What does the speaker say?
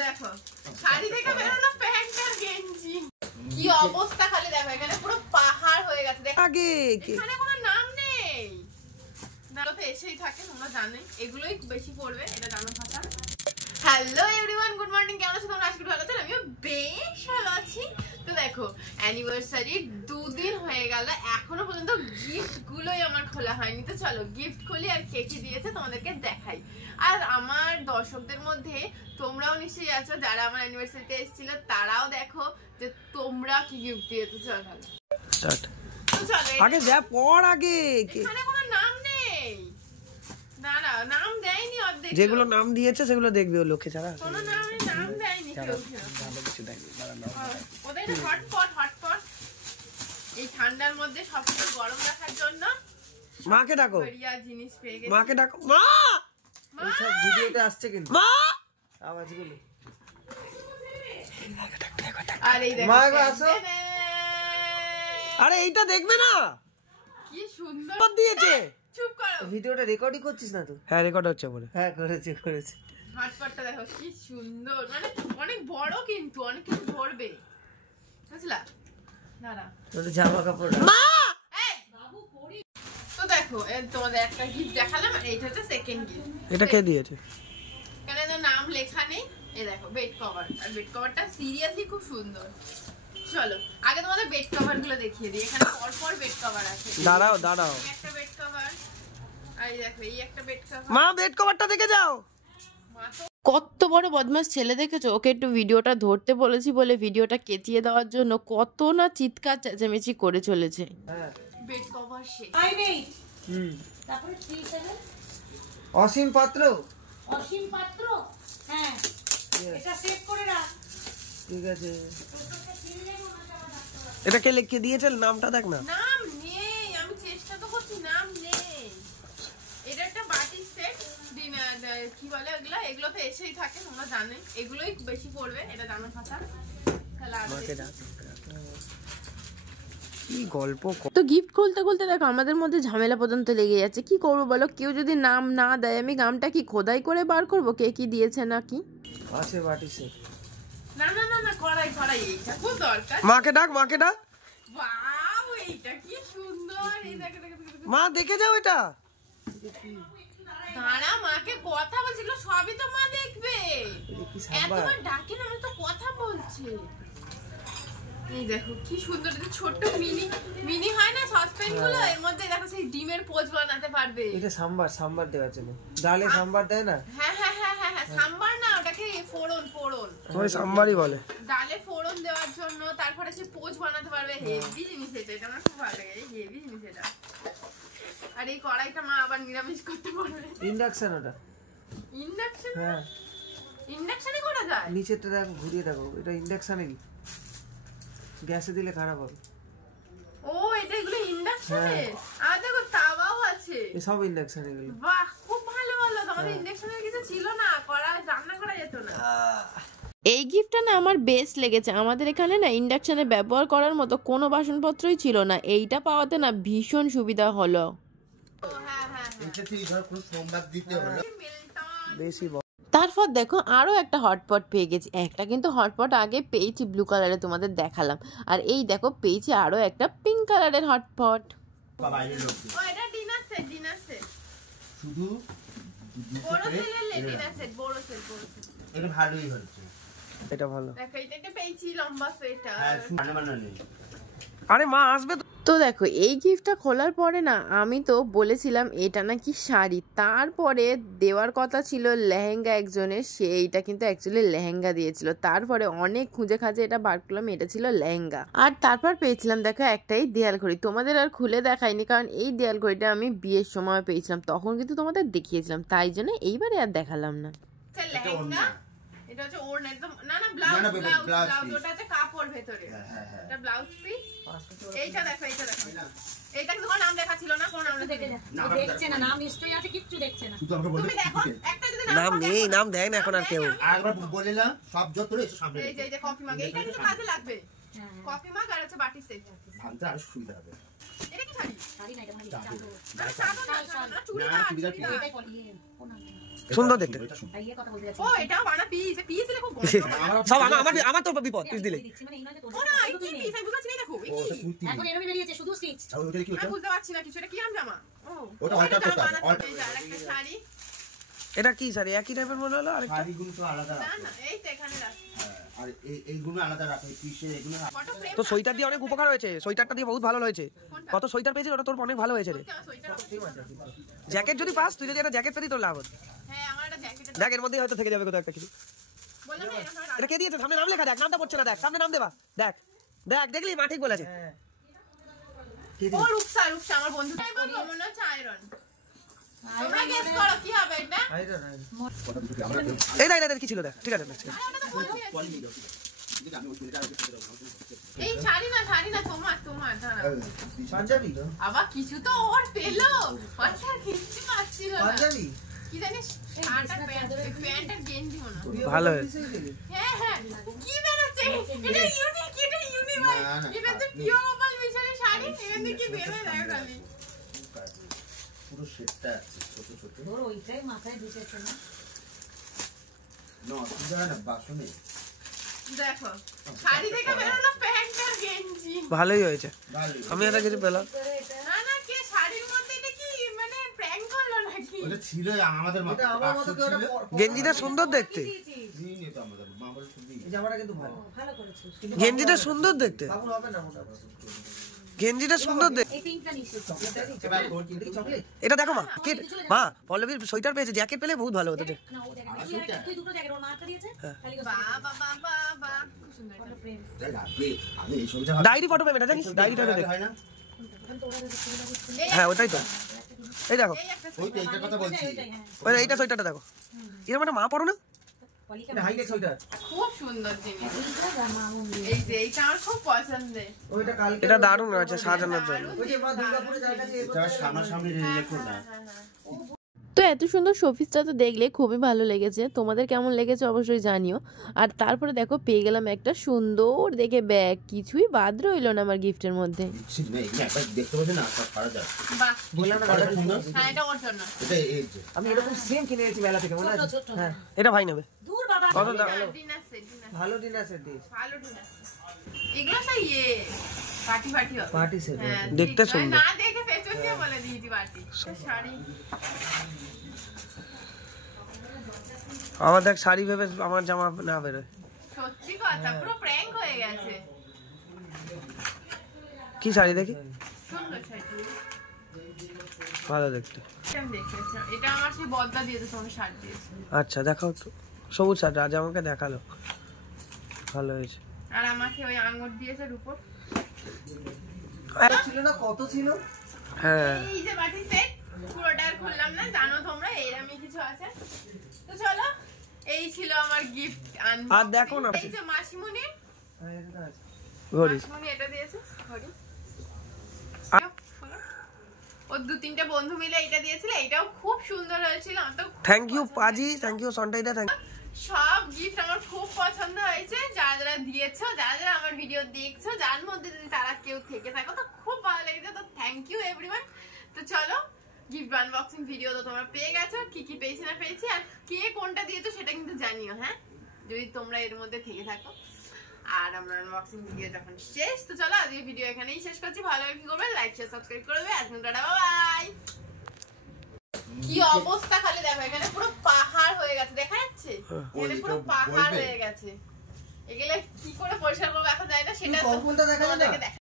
দেখো শাড়ি থেকে বেরোলো প্যান্ট আর গেঞ্জি, কি অবস্থা খালি দেখো, এখানে পুরো পাহাড় হয়ে গেছে। দেখো আগে এখানে কোনো নাম নেই, নাড়াতে এসেই থাকে, তোমরা জানোই এগুলোই বেশি পড়বে, এটা জানো কথা। হ্যালো এভরিওয়ান, গুড মর্নিং, কেমন আছো তোমরা? আজকে ভালো আছো? আমিও বেশ ভালো আছি। তো দেখো অ্যানিভার্সারি 2 দিন হয়ে গেল, এখনো পর্যন্ত গিফট গুলোই আমার খোলা হয়নি। তো চলো গিফট খুলি আর কে কি দিয়েছে তোমাদেরকে দেখাই। আর আমার দর্শকদের মধ্যে তোমরাও নিশ্চয়ই আছো যারা আমার অ্যানিভার্সারিতে এসেছিল, তারাও দেখো যে তোমরা কি গিফট দিয়েছো। চলো স্টার্ট। তো চলো আগে যা পড়, আগে এখানে কোনো নাম নেই, না না নাম দেয়নি, অর্ধেক যেগুলো নাম দিয়েছে সেগুলো দেখবে, ও লোকে ছাড়া কোনো নাম দেয়নি কেউ। ভালো কিছু দেখবে, ওদের হটপট এই ঠান্ডার মধ্যে সবকিছু গরম রাখার জন্য। মাকে ডাকো, বড়িয়া জিনিস পেয়ে গেছি। মাকে ডাকো, মা। এই সব ভিডিওতে আসছে কিন্তু মা আওয়াজগুলো। আরে এই দেখো, মা আসো। আরে এইটা দেখবে না, কি সুন্দর দিয়েছে। চুপ করো, ভিডিওটা রেকর্ডই করছিস না তুই? হ্যাঁ রেকর্ড হচ্ছে বলে। হ্যাঁ করেছি। হটপটটা দেখো কি সুন্দর, মানে অনেক বড় কিন্তু অনেক কিছু ধরবে, বুঝলা? দাঁড়া তোর জামা কাপড় মা। এই বাবু পড়ি। তো দেখো তোমাদের একটা গিফট দেখালাম, আর এইটা হচ্ছে সেকেন্ড গিফট। এটা কে দিয়েছে? এখানে তো নাম লেখা নেই। এই দেখো বেড কভার, আর বেড কভারটা সিরিয়াসলি খুব সুন্দর। চলো আগে তোমাদের বেড কভার গুলো দেখিয়ে দিই। এখানে পরপর বেড কভার আছে। দাঁড়াও একটা বেড কভার, আর এই দেখো এই একটা বেড কভার। মা বেড কভারটা দেখে যাও। কত বড় বদমাশ ছেলে দেখেছো, ওকে একটু ভিডিওটা ধরতে বলেছি বলে ভিডিওটা কেটিয়ে দেওয়ার জন্য কত না চিৎকার চেঁচামেচি করে চলেছে। বেড কভার সে আই নেই। তারপরে 37 অসীম পাত্র হ্যাঁ এটা সেভ করে রাখ। ঠিক আছে, এটা কে লিখে দিয়েছে? নামটা দেখ না। নাম নেই, আমি চেষ্টা তো করছি, নাম নেই। এটা একটা বাটি সেট, কি বলে এগুলো তো এসেই থাকে, তোমরা জানোই এগুলোই বেশি পড়বে, এটা জানো কথা। কি গল্প। তো গিফট খুলতে দেখো আমাদের মধ্যে ঝামেলা পর্যন্ত লেগে যাচ্ছে। কি করবো বলো, কেউ যদি নাম না দেয় আমি গামটা কি খোদাই করে বার করবো কে কি দিয়েছে নাকি? আছে বাটি সেট। না কড়াই এইটা খুব দরকার। মাকে ডাক ওয়াও এইটা কি সুন্দর, এই দেখো মা দেখে যাও এটা। দাঁড়া মাকে কথা বলছিল, সবই তো মা দেখবে, এতবার ডাকি না, তো কথা বলছে। এই দেখো কি সুন্দর, ছোট মিনি হয় না সসপ্যান গুলো, এর মধ্যে দেখো সেই ডিমের পোচ বানাতে পারবে। এটা সাম্বার দেওয়ার জন্য, ডালে সাম্বার দেয় না? হ্যাঁ সাম্বার না, ওটাকে ফোড়ন ওই সাম্বারই বলে। ডালে ফোড়ন দেওয়ার জন্য, তারপরে সে পোচ বানাতে পারবে। হেভি জিনিস এটা আমার খুব ভালো লাগে, হেভি জিনিস এটা। আর এই কড়াইটা মা আবার নিরামিষ করতে পারবে। ইন্ডাকশন, ওটা ইন্ডাকশন। হ্যাঁ ইন্ডাকশনে করা যায়। নিচেটা দেখো, ঘুরিয়ে দেখো, এটা ইন্ডাকশনে কি গ্যাসে দিলে খারাপ হবে। ও এটা এগুলো ইন্ডাকশনে। আর দেখো তাওয়াও আছে, এই সব ইন্ডাকশনে এগুলো। বাহ খুব ভালো আমাদের ইন্ডাকশনের কিছু ছিল না, রান্না করা যেত না। এই গিফটটা না আমার বেস্ট লেগেছে। আমাদের এখানে না ইন্ডাকশনে ব্যবহার করার মতো কোনো বাসনপত্রই ছিল না, এইটা পাওয়াতে না ভীষণ সুবিধা হলো। তারপর দেখো আরো একটা হটপট পেয়ে গেছি। একটা কিন্তু হটপট আগে পেয়েছি ব্লু কালারে, তোমাদের দেখালাম। আর এই দেখো পেয়েছি আরো একটা পিঙ্ক কালারের হটপট। এটা ভালো, দেখো এটা একটা পেয়েছি লম্বা সোয়েটার। আরে মা আসবে তো দেখো এই গিফটটা খোলার পরে না আমি তো বলেছিলাম এটা নাকি শাড়ি, তারপরে দেওয়ার কথা ছিল লেহেঙ্গা একজনের, সে এইটা কিন্তু অ্যাকচুয়ালি লেহেঙ্গা দিয়েছিল। তারপরে অনেক খুঁজে খাজে এটা বার করলাম, এটা ছিল লেহেঙ্গা। আর তারপর পেয়েছিলাম দেখো একটাই দেয়াল ঘড়ি, তোমাদের আর খুলে দেখাইনি কারণ এই দেয়াল ঘড়িটা আমি বিয়ের সময় পেয়েছিলাম, তখন কিন্তু তোমাদের দেখিয়েছিলাম, তাই জন্য এইবারে আর দেখালাম না। এটা হচ্ছে ওড়না, একদম না ব্লাউজ, ওটা হচ্ছে কাপড় ভেতরে, এটা ব্লাউজ পিস। এইটা দেখো এইটা কিন্তু কোনো নাম লেখা ছিল না, কোনো নাম দেখছে না, নাম নিশ্চয়ই আছে, কিচ্ছু দেখছে না। তুমি দেখো একটা যদি নাম নেই, নাম দেয় না এখন আর কেউ। আরেকবার বলিলাম সব যত এসে সামনে, এই যে কফি মাগ, এইটা কিন্তু কাজে লাগবে। কফি মাগ আর হচ্ছে বাটি সেট, ভাঙতে আরো সুবিধা হবে। এটা কি শাড়ি না, এটা মানে চুড়িদার, এটাই পরিয়ে সুন্দর দেখতে। ও এটা বানা পিস দিলে খুব সব আমার তো বিপদ পিস দিলে ও না এই কি পিস আমি বুঝাচ্ছি না দেখো এই কি এখন এরমি বেরিয়েছে শুধু স্টিচ আমি বুঝতে পারছি না কিছু এটা কি জামা ওটা অল্টার করতে হবে আরেকটা শাড়ি এটা কি শাড়ি একই টাইপের মনে হলো আরেকটা শাড়িগুলো তো আলাদা না না এই তো এখানে রাখ আর এইগুলো আলাদা রাখো পিসের এগুলো তো সোয়েটার দিয়ে অনেক উপকার হয়েছে সোয়েটারটা দিয়ে বহুত ভালো হয়েছে কত সোয়েটার পেয়েছিস ওটা তোর অনেক ভালো হয়েছে রে জ্যাকেট যদি পাস তুই যদি একটা জ্যাকেট পেতি তোর লাভ হতো হ্যাঁ আমার একটা জ্যাকেট জ্যাকেট মধ্যেই হয়তো থেকে যাবে কোথাও একটা কিছু বললাম না এরকম এটা কে দিয়েছে সামনে নাম লেখা দেখ নামটা পড়ছে না দেখ সামনে নাম দেবা দেখ দেখ দেখলি মা ঠিক বলেছে ও রূপসা আমার বন্ধু তাই বলবো মনে হচ্ছে আয়রন তোমরা গেস করো কি হবে এটা এই দেখ কি ছিল দেখ ঠিক আছে এই শাড়ি না তোমার পাঞ্জাবি আবার কিছু তো ওর পেলো পাঁচটা কিচ্ছু পাচ্ছিল না পাঞ্জাবি কি জানিস শার্ট প্যান্ট আর গেঞ্জি মনে ভালো হ্যাঁ কি বেরোচ্ছে এটা ইউনিক ভাই এটা তো পিওর ওপাল মিশনের শাড়ি এখানে কি বেরোয় দেখো খালি পুরো সেটটা ছোট ছোট ওর ওইটাই মাথায় ঢুকেছে না না বাসনে দেখো শাড়ি দেখে বেরোলো প্যান্ট আর গেঞ্জি ভালোই হয়েছে আমি এটা কিছু পেলাম না কে শাড়ির মধ্যে এটা কি মানে প্র্যাঙ্ক করলো নাকি ওটা ছিল আমাদের মাথায় আমার মতো কি ওটা গেঞ্জিটা সুন্দর দেখতে দিইনি তো আমাদের মা বলে শুধু এই জামাটা কিন্তু ভালো ভালো করেছিস গেঞ্জিটা সুন্দর দেখতে বাবু হবে না মোটা গেঞ্জিটা সুন্দর দেখতে এই পিঙ্কটা নিশ্চয়ই চকলেট এটা দেখো মা পল্লবীর সোয়েটার পেয়েছে জ্যাকেট পেলে বহুত ভালো হতো না ও দেখে তুই দুটো জ্যাকেট ওর মাথা দিয়েছে খালি বাবা খুব সুন্দর একটা ফ্রেম আমি এই ছবিটা ডায়েরি ফটো পেবে এটা জানিস ডায়েরিটা দেখ হয় না হ্যাঁ ওটাই তো এই দেখো এই একটা ওই তো এইটার কথা বলছি ওই এইটা সোয়েটারটা দেখো এরকম একটা মা পড়ো না পলিকা হাইটেক সোয়েটার খুব সুন্দর জিনিস মামুন এই যে এইটা আমার খুব পছন্দের ওইটা কালকে এটা দারুণ আছে সাজানোর জন্য ওই যে মা দুর্গাপুরে যার কাছে এটা সামনাসামনি রিলেট করো না তো এত সুন্দর শোপিসটা তো দেখলে খুবই ভালো লেগেছে তোমাদের কেমন লেগেছে অবশ্যই জানিও আর তারপরে দেখো পেয়ে গেলাম একটা সুন্দর দেখে ব্যাগ কিছুই বাদ রইলো না আমার গিফটের মধ্যে দেখতে পাচ্ছেন না সব পারা যায় বাহ বললাম না হ্যাঁ এটা ওর জন্য এটা এই যে আমি এরকম সেম কিনে এনেছি মেলা থেকে মনে আছে হ্যাঁ এটা ভাই নেবে দূর বাবা কত দাম ডিনার সেট ভালো ডিনার সেট দিয়েছে ভালো ডিনার এগুলো তো পার্টি হবে পার্টি সেট হ্যাঁ, দেখতে ঠিক। সুন্দর না দেখে পেছন দিয়ে বলে দিয়েছি পার্টি শাড়ি আমার দেখ শাড়ি ভেবে আমার জামা না বেরোয় সত্যি কথা পুরো প্র্যাঙ্ক হয়ে গেছে কি শাড়ি দেখি সুন্দর শাড়ি ভালো দেখতে আমি দেখেছি এটা আমার সেই বদলা দিয়েছে তোমার শাড়ি দিয়েছে আচ্ছা দেখাও তো সবুজ শাড়ি আজ আমাকে দেখালো ভালো হয়েছে আর আমাকে ওই আঙ্গুর দিয়েছে রূপর ছিল না কত ছিল হ্যাঁ এই যে বাটি সেট পুরোটা আর খুললাম না জানো তোমরা এরকমই কিছু আছে তো চলো এই ছিল আমার গিফট আর দেখো না এই যে মাসিমুনি ঘড়ি মাসিমুনি এটা দিয়েছে ঘড়ি ও দু তিনটে বন্ধু মিলে এটা দিয়েছিল এটাও খুব সুন্দর হয়েছিল আমার তো থ্যাংক ইউ পাজি থ্যাংক ইউ সন্টাইদা থ্যাংক সব গিফট আমার খুব পছন্দ হয়েছে যারা যারা দিয়েছো যারা যারা আমার ভিডিও দেখছো যার মধ্যে যদি তারা কেউ থেকে থাকো তো খুব ভালো লেগেছে তো থ্যাংক ইউ এভরিওয়ান তো চলো গিফট আনবক্সিং ভিডিও তো তোমরা পেয়ে গেছো কি কি পেয়েছি না পেয়েছি আর কে কোনটা দিয়েছো সেটা কিন্তু জানিও হ্যাঁ যদি তোমরা এর মধ্যে থেকে থাকো আর আমরা আনবক্সিং ভিডিও যখন শেষ তো চলো আজকে ভিডিও এখানেই শেষ করছি ভালো লাগে কি করবে লাইক শেয়ার সাবস্ক্রাইব করে দেবে আজকে টাটা বাই কি অবস্থা খালি দেখো এখানে পুরো পাহাড় হয়ে গেছে দেখা যাচ্ছে এখানে পুরো পাহাড় হয়ে গেছে এগুলা কি করে পরিষ্কার করবো এখন যায় না সেটা তোমাদেরকে